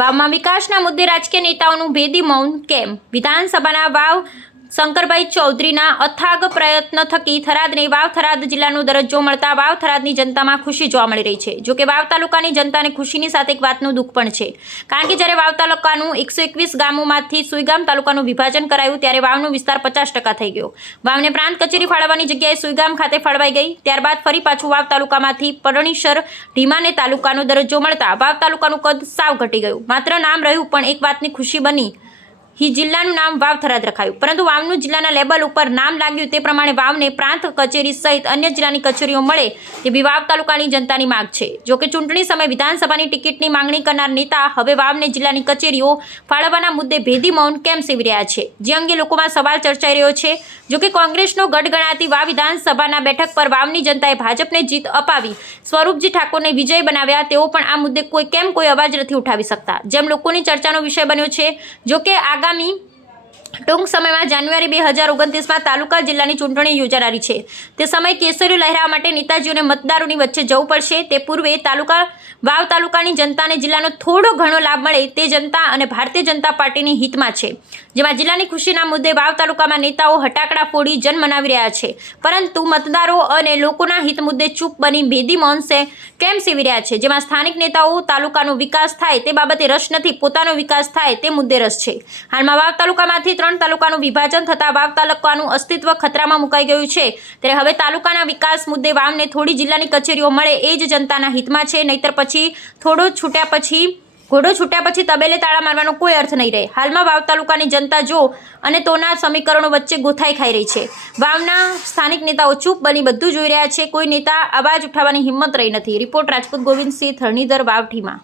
વાવમાં વિકાસના મુદ્દે રાજકીય નેતાઓનું ભેદી મૌન કેમ? વિધાનસભાના વાવ શંકરભાઈ ચૌધરીના અથાગ પ્રયત્ન થકી થરાદને વાવ થરાદ જિલ્લાનો દરજ્જો મળતા વાવ થરાદની જનતામાં ખુશી જોવા મળી રહી છે। જોકે વાવ તાલુકાની જનતાને ખુશીની સાથે એક વાતનું દુઃખ પણ છે, કારણ કે જ્યારે વાવ તાલુકાનું 121 ગામોમાંથી સુઈગામ તાલુકાનું વિભાજન કરાયું ત્યારે વાવનો વિસ્તાર 50% થઈ ગયો। વાવને પ્રાંત કચેરી ફાળવવાની જગ્યાએ સુઈગામ ખાતે ફાળવાઈ ગઈ। ત્યારબાદ ફરી પાછું વાવ તાલુકામાંથી પરણીસર ઢીમાને તાલુકાનો દરજ્જો મળતા વાવ તાલુકાનું કદ સાવ ઘટી ગયું। માત્ર નામ રહ્યું, પણ એક વાતની ખુશી બની જિલ્લાનું નામ વાવ થરાદ રખાયું, પરંતુ વાવનું જિલ્લાના લેબલ ઉપર નામ લાગ્યું તે પ્રમાણે વાવને પ્રાંત કચેરી સહિત અન્ય જિલ્લાની કચેરીઓ મળે તેવી વાવ તાલુકાની જનતાની માંગ છે। જોકે ચૂંટણી સમયે વિધાનસભાની ટિકિટની માંગણી કરનાર નેતા હવે વાવને જિલ્લાની કચેરીઓ ફાળવવાના મુદ્દે ભેદી મૌન કેમ સેવી રહ્યા છે, જે અંગે લોકોમાં સવાલ ચર્ચાઈ રહ્યો છે। જોકે કોંગ્રેસનો ગઢ ગણાતી વાવ વિધાનસભાના બેઠક પર વાવની જનતાએ ભાજપને જીત અપાવી સ્વરૂપજી ઠાકોરને વિજય બનાવ્યા, તેઓ પણ આ મુદ્દે કોઈ અવાજ નથી ઉઠાવી શકતા, જેમ લોકોની ચર્ચાનો વિષય બન્યો છે। જોકે આગામી ટૂંક સમયમાં જાન્યુઆરી 2029માં તાલુકા જિલ્લાની ચૂંટણી યોજાનારી છે। તે સમયે કેસરીઓ લહેરાવવા માટે નેતાજીઓને મતદારોની વચ્ચે જવું પડશે। તે પૂર્વે વાવ તાલુકાની જનતાને જિલ્લાનો થોડો ઘણો લાભ મળે તે જનતા અને ભારતીય જનતા પાર્ટીની હિતમાં છે, જેમાં જિલ્લાની ખુશીના મુદ્દે વાવ તાલુકામાં નેતાઓ હટાકડા ફોડી જન મનાવી રહ્યા છે, પરંતુ મતદારો અને લોકોના હિત મુદ્દે ચૂપ બની ભેદી મૌન કેમ સેવી રહ્યા છે, જેમાં સ્થાનિક નેતાઓ તાલુકાનો વિકાસ થાય તે બાબતે રસ નથી, પોતાનો વિકાસ થાય તે મુદ્દે રસ છે। હાલમાં વાવ તાલુકામાંથી 3 તાલુકાનું વિભાજન થતાં વાવ તાલુકાનું અસ્તિત્વ ખતરામાં મુકાઈ ગયું છે, ત્યારે હવે તાલુકાના વિકાસ મુદ્દે વાવને થોડી જિલ્લાની કચેરીઓ મળે એ જ જનતાના હિતમાં છે, નહીતર પછી ઘોડો છૂટ્યા પછી તબેલે તાળા મારવાનો કોઈ અર્થ નહીં રહે। હાલમાં વાવ તાલુકાની જનતા જો અને તોના સમીકરણો વચ્ચે ગોથાઈ ખાઈ રહી છે। વાવના સ્થાનિક નેતાઓ ચૂપ બની બધું જોઈ રહ્યા છે, કોઈ નેતા અવાજ ઉઠાવવાની હિંમત રહી નથી। રિપોર્ટ રાજપૂત ગોવિંદસિંહ, ધરણીધર, વાવ ઢીમા।